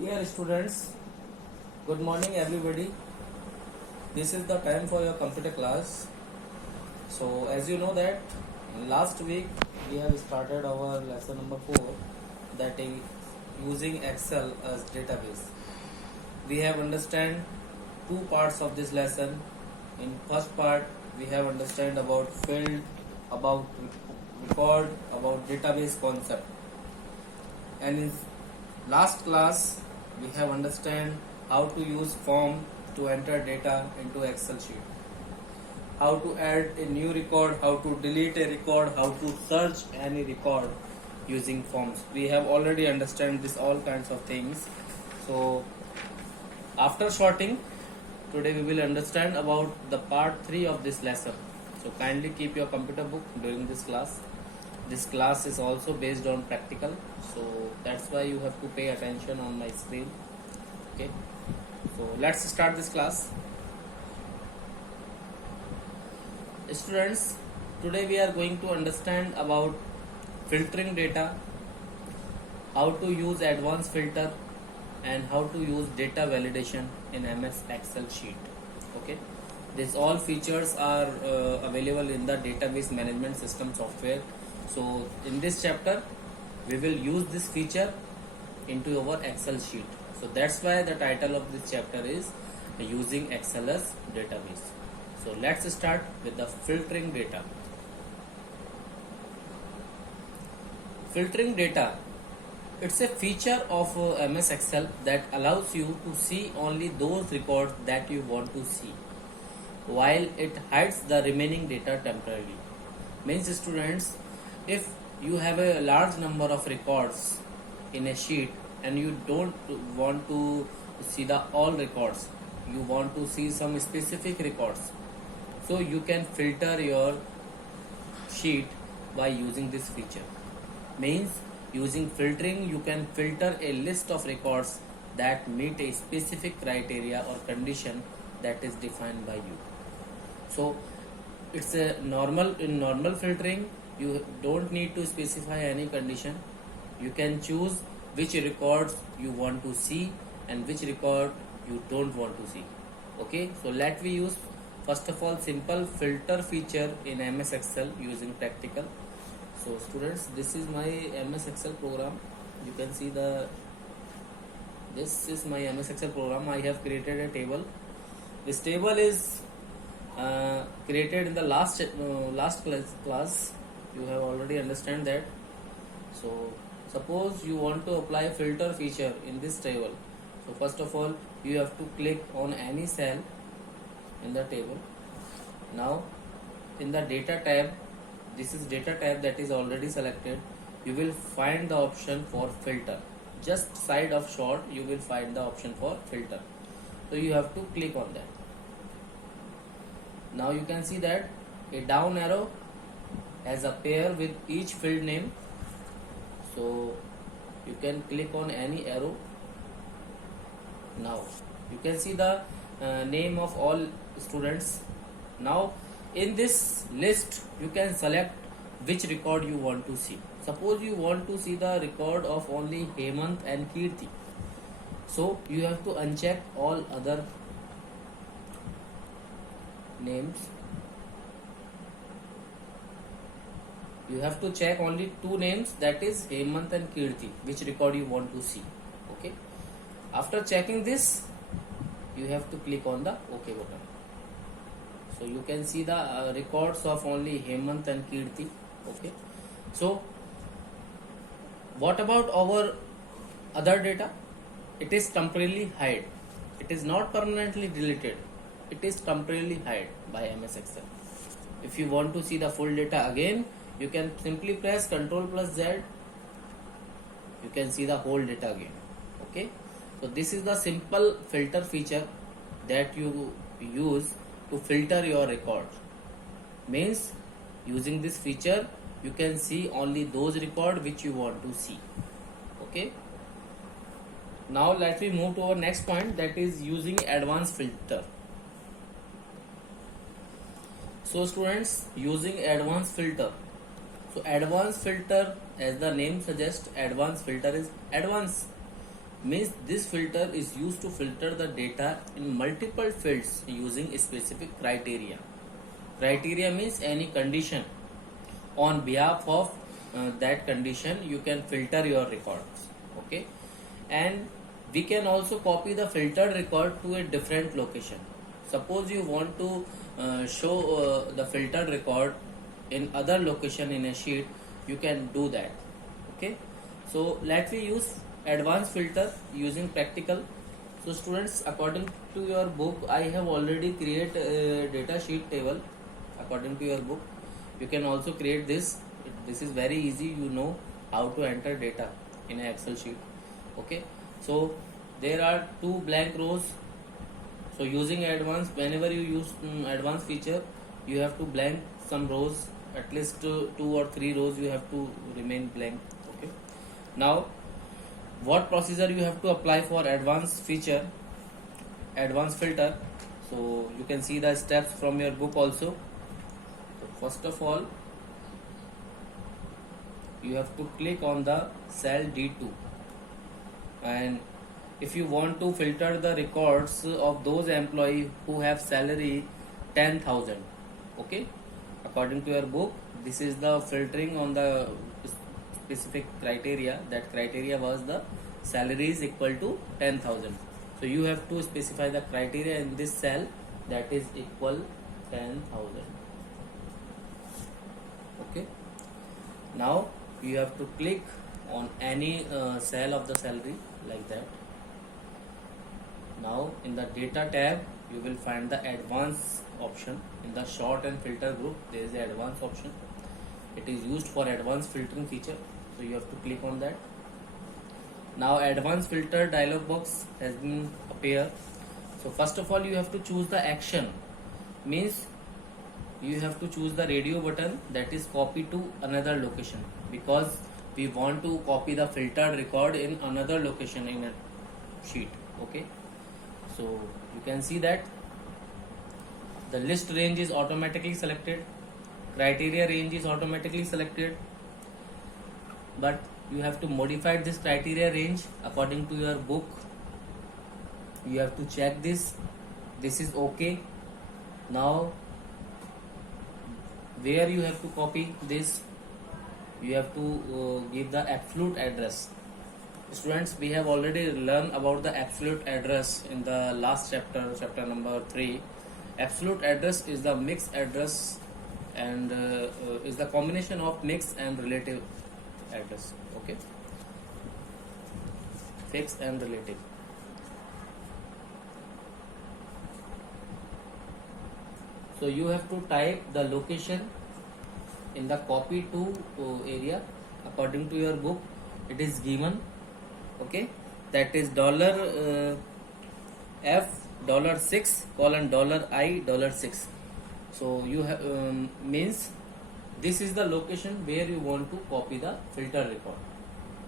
Dear students, good morning everybody. This is the time for your computer class. So as you know that last week we have started our lesson number 4, that is using Excel as database. We have understand two parts of this lesson. In first part we have understand about field, about record, about database concept. And in last class we have understand how to use form to enter data into Excel sheet, how to add a new record, how to delete a record, how to search any record using forms. We have already understand this all kinds of things. So after sorting, today we will understand about the part 3 of this lesson. So kindly keep your computer book during this class. This class is also based on practical, so that's why you have to pay attention on my screen. Okay, so let's start this class. Students, today we are going to understand about filtering data, how to use advanced filter, and how to use data validation in MS Excel sheet. Okay, these all features are available in the database management system software. So in this chapter we will use this feature into our Excel sheet. So that's why the title of this chapter is using Excel as database. So let's start with the filtering data. Filtering data, it's a feature of MS Excel that allows you to see only those records that you want to see, while it hides the remaining data temporarily. Means students, if you have a large number of records in a sheet and you don't want to see the all records, you want to see some specific records, so you can filter your sheet by using this feature. Means using filtering you can filter a list of records that meet a specific criteria or condition that is defined by you. So it's a normal filtering, you don't need to specify any condition. You can choose which records you want to see and which record you don't want to see. Okay, so let me use first of all simple filter feature in MS Excel using practical. So students, this is my MS Excel program. You can see this is my MS Excel program. I have created a table. This table is created in the last class. You have already understand that. So suppose you want to apply filter feature in this table. So first of all you have to click on any cell in the table. Now in the data tab, this is data tab that is already selected, you will find the option for filter. Just side of short you will find the option for filter. So you have to click on that. Now you can see that a down arrow has appeared with each field name. So you can click on any arrow. Now you can see the name of all students. Now in this list you can select which record you want to see. Suppose you want to see the record of only Hemant and Kirti, so you have to uncheck all other names. You have to check only two names, that is Hemant and Kirti, which record you want to see. Okay, after checking this you have to click on the OK button. So you can see the records of only Hemant and Kirti. Okay, so what about our other data? It is temporarily hide. It is not permanently deleted. It is temporarily hide by MS Excel. If you want to see the full data again, you can simply press Ctrl plus Z. You can see the whole data again. Okay, so this is the simple filter feature that you use to filter your record. Means using this feature you can see only those records which you want to see. Okay, now let me move to our next point, that is using advanced filter. So students, using advanced filter. So advanced filter, as the name suggests, advanced filter is advanced. means this filter is used to filter the data in multiple fields using a specific criteria. Criteria means any condition. On behalf of that condition, you can filter your records. Okay, and we can also copy the filtered record to a different location. Suppose you want to show the filtered record in other location in a sheet, you can do that. Okay, so let me use advanced filter using practical. So students, according to your book, I have already created a data sheet table according to your book. You can also create this. This is very easy. You know how to enter data in an Excel sheet. Okay, so there are two blank rows. So using advanced, whenever you use advanced feature, you have to blank some rows, at least two or three rows you have to remain blank. Okay, now what procedure you have to apply for advanced feature, advanced filter? So you can see the steps from your book also. So first of all, you have to click on the cell D2, and if you want to filter the records of those employees who have salary 10,000, okay, according to your book, this is the filtering on the specific criteria. That criteria was the salary is equal to 10,000. So you have to specify the criteria in this cell, that is equal 10,000. Okay, now you have to click on any cell of the salary like that. Now in the data tab, you will find the advanced option. In the sort and filter group, there is the advanced option. It is used for advanced filtering feature, so you have to click on that. Now advanced filter dialog box has been appear. So first of all, you have to choose the action, means you have to choose the radio button, that is copy to another location, because we want to copy the filtered record in another location in a sheet. Okay, so you can see that the list range is automatically selected, criteria range is automatically selected, but you have to modify this criteria range according to your book. You have to check this is okay. Now where you have to copy this, you have to give the absolute address. Students, we have already learned about the absolute address in the last chapter number 3. Absolute address is the mixed address and is the combination of mixed and relative address. Okay, fixed and relative. So you have to type the location in the copy to area. According to your book, it is given. Okay, that is $F$6 $I$6. So you have means this is the location where you want to copy the filter record.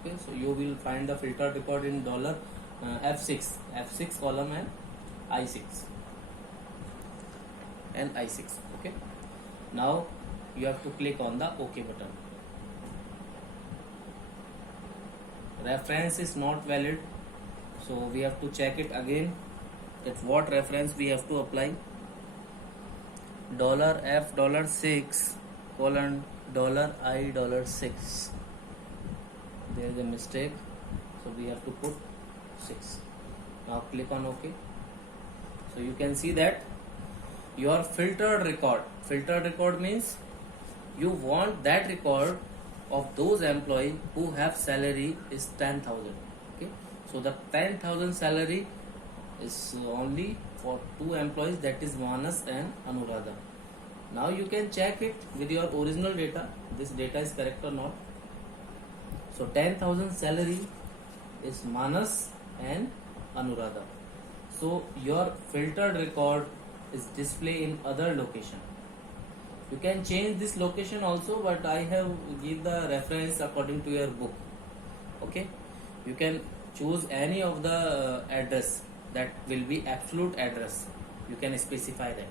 Okay, so you will find the filter record in $F6 column and I6 and I6. Okay, now you have to click on the OK button. Reference is not valid, so we have to check it again, that what reference we have to apply. $F$6 $I$6. There is a mistake, so we have to put 6. Now click on OK. So you can see that your filtered record means you want that record of those employees who have salary is 10,000. Okay, so the 10,000 salary is only for 2 employees, that is Manas and Anuradha. Now you can check it with your original data, this data is correct or not. So 10,000 salary is Manas and Anuradha. So your filtered record is displayed in other location. You can change this location also, but I have give the reference according to your book. Okay, you can choose any of the address that will be absolute address. You can specify that.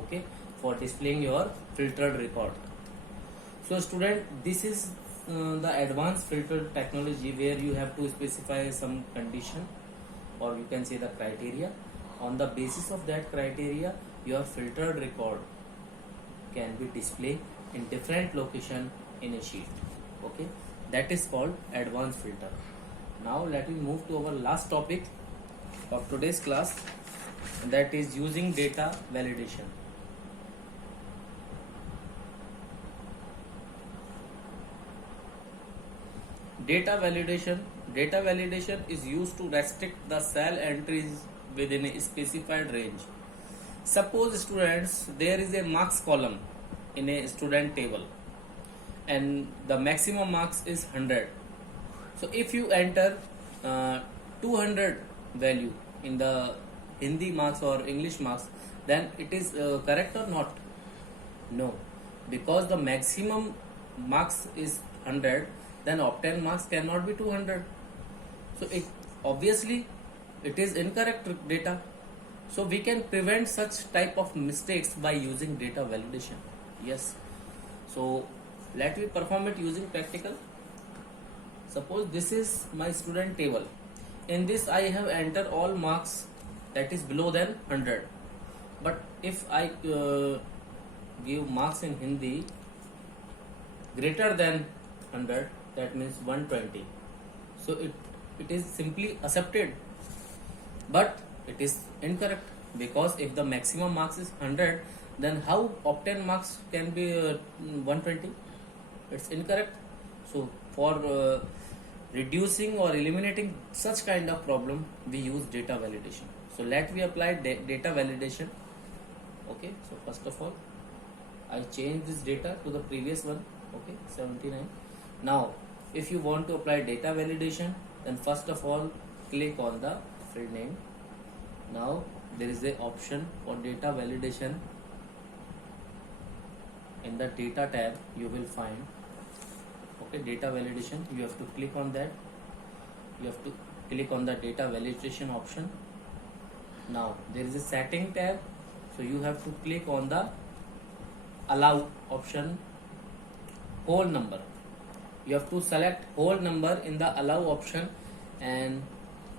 Okay, for displaying your filtered record. So student, this is the advanced filter technology where you have to specify some condition, or you can say the criteria. On the basis of that criteria, your filtered record can be displayed in different location in a sheet. Okay, that is called advanced filter. Now let me move to our last topic of today's class, and that is using data validation. Data validation is used to restrict the cell entries within a specified range. Suppose students, there is a marks column in a student table and the maximum marks is 100. So if you enter 200 value in the Hindi marks or English marks, then it is correct or not? No, because the maximum marks is 100, then obtained marks cannot be 200. So it obviously it is incorrect data. So we can prevent such type of mistakes by using data validation. Yes. So let me perform it using practical. Suppose this is my student table. In this I have entered all marks that is below than 100. But if I give marks in Hindi greater than 100, that means 120. So it is simply accepted. But it is incorrect, because if the maximum marks is 100, then how obtained marks can be 120? It's incorrect. So for reducing or eliminating such kind of problem, we use data validation. So let me apply data validation. Okay, so first of all I change this data to the previous one. Okay, 79. Now if you want to apply data validation, then first of all click on the field name. Now there is a option for data validation. In the data tab you will find, okay, data validation. You have to click on that. You have to click on the data validation option. Now there is a setting tab, so you have to click on the allow option, whole number. You have to select whole number in the allow option, and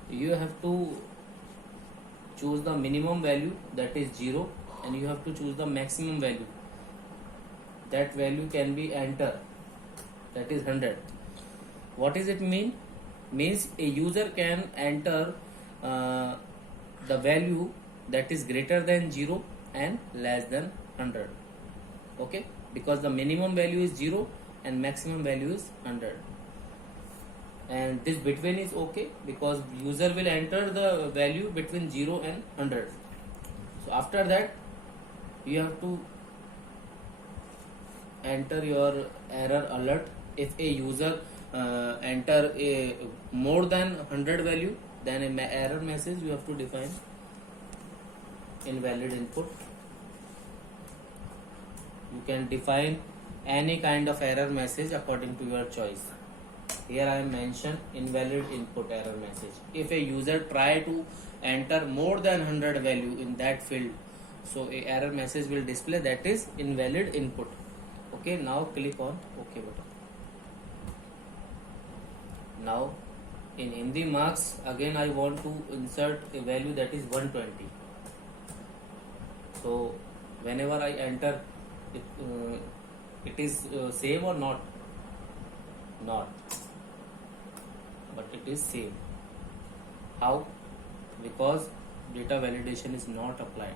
you have to choose the minimum value, that is 0, and you have to choose the maximum value. That value can be entered, that is 100. What does it mean? Means a user can enter the value that is greater than 0 and less than 100. Okay, because the minimum value is 0 and maximum value is 100, and this between is okay because user will enter the value between 0 and 100. So after that you have to enter your error alert. If a user enter a more than 100 value, then an error message you have to define, invalid input. You can define any kind of error message according to your choice. Here I mention invalid input error message. If a user try to enter more than 100 value in that field, so a error message will display, that is invalid input. Okay, now click on OK button. Now in Hindi marks, again I want to insert a value that is 120. So whenever I enter it, it is same or not? Not, but it is same. How? Because data validation is not applied.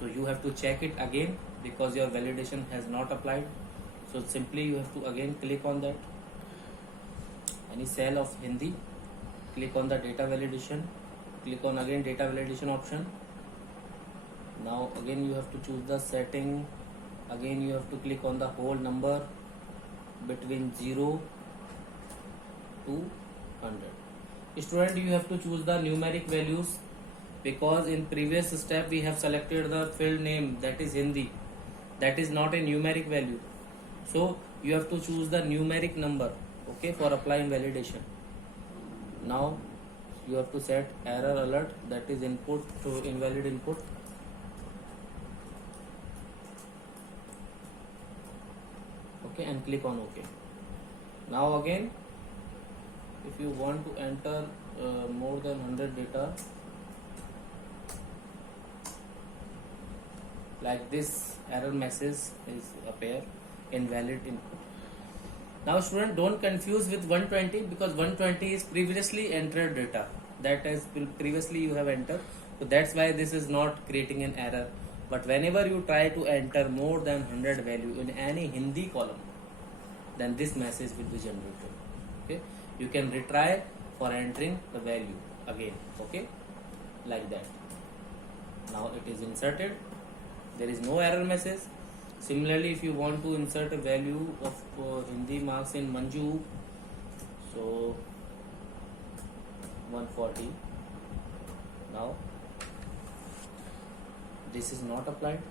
So you have to check it again, because your validation has not applied. So simply you have to again click on that, any cell of Hindi, click on the data validation, click on again data validation option. Now again you have to choose the setting. Again you have to click on the whole number between 0 to 100. Student, you have to choose the numeric values, because in previous step we have selected the field name, that is Hindi, that is not a numeric value. So you have to choose the numeric number, okay, for applying validation. Now you have to set error alert, that is input to invalid input. Okay, and click on OK. Now again, if you want to enter more than 100 data, like this error message is appear, invalid input. Now student, don't confuse with 120, because 120 is previously entered data, that is previously you have entered, so that's why this is not creating an error. But whenever you try to enter more than 100 value in any Hindi column, then this message will be generated. Okay, you can retry for entering the value again. Okay, like that. Now it is inserted, there is no error message. Similarly, if you want to insert a value of Hindi marks in Manju, so 140, now this is not applied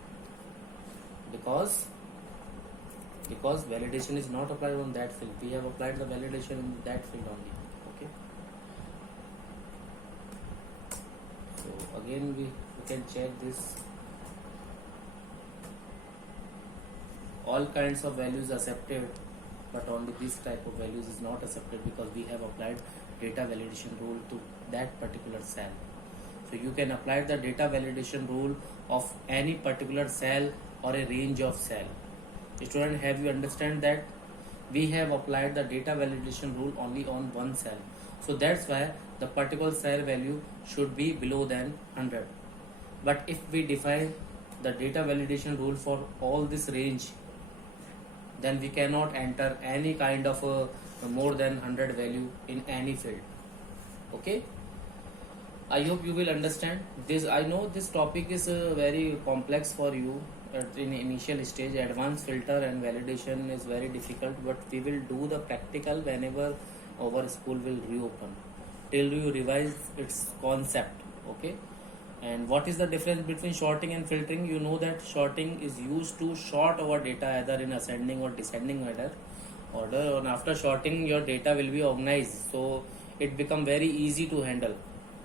because validation is not applied on that field. We have applied the validation in that field only. Okay, so again we can check this. All kinds of values accepted, but only this type of values is not accepted because we have applied data validation rule to that particular cell. So you can apply the data validation rule of any particular cell or a range of cell. Student, have you understand that we have applied the data validation rule only on one cell, so that's why the particular cell value should be below than 100. But if we define the data validation rule for all this range, then we cannot enter any kind of a more than 100 value in any field. Okay, I hope you will understand this. I know this topic is very complex for you in initial stage. Advanced filter and validation is very difficult, but we will do the practical whenever our school will reopen, till you revise its concept. Okay, and what is the difference between sorting and filtering? You know that sorting is used to sort our data either in ascending or descending order, and after sorting your data will be organized, so it become very easy to handle.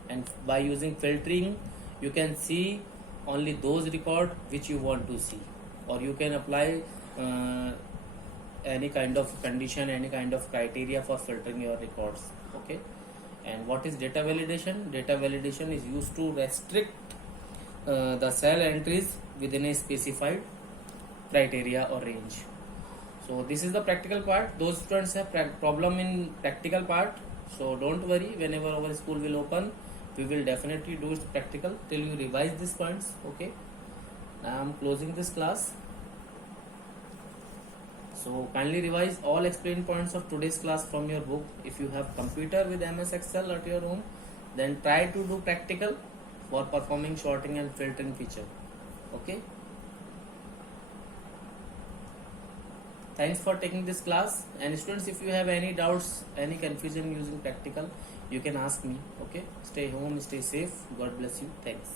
And by using filtering, you can see only those record which you want to see, or you can apply any kind of condition, any kind of criteria for filtering your records. Okay, and what is data validation? Data validation is used to restrict the cell entries within a specified criteria or range. So this is the practical part. Those students have problem in practical part, so don't worry, whenever our school will open, we will definitely do it practical till you revise these points. Okay, now I am closing this class. So kindly revise all explained points of today's class from your book. If you have computer with MS Excel at your home, then try to do practical for performing sorting and filtering feature. Okay, thanks for taking this class. And students, if you have any doubts, any confusion using practical, you can ask me. Okay, stay home, stay safe, God bless you, thanks.